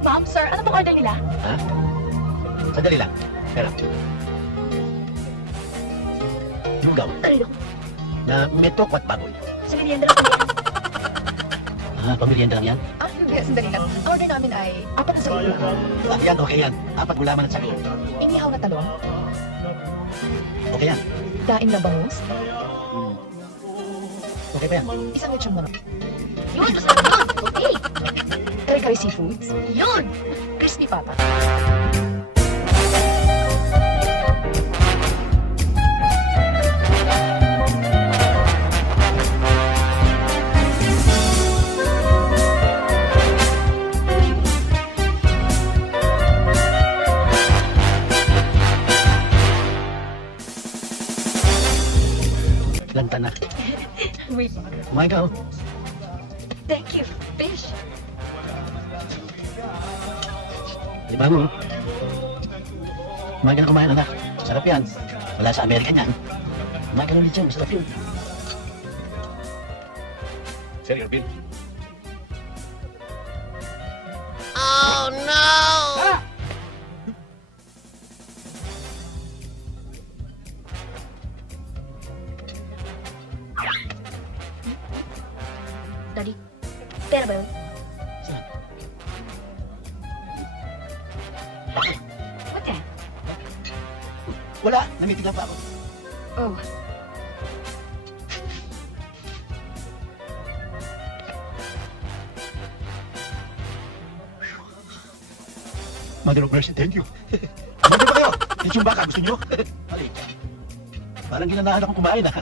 Ma'am, sir, ano pong order nila? Ha? Sandali lang. Pero, lugaw Ay, na may tokwat baboy. sa merienda lang po yan. Pamilihan lang yan? Ah, hindi, sandali lang. Ang order namin ay 4 na sagot lang. Yan, okay yan. 4 gulaman at sago. Inihaw na talong, Okay yan. daing na bangus, Okay pa yan. isang lechong manok, Yun, masarap yun. Okay. kare-kare seafoods, Yun. crispy pata. Lanta na. Wait, Kumain ka, oh. thank you, fish. Di ba mo? Kumain ka na kumain, anak. Sarap yan. Wala sa Amerika yan. Kumain ka ng lechon. Sarap yun. Sir, your bill. Oh, no. Daddy, pera ba yun? Saan? What the? Wala. Namitig lang pa ako. Oh, Mother of Mercy, thank you. Mother ba kayo? Lechon baka, gusto nyo? Mali. Parang ginanahan akong kumain, ah.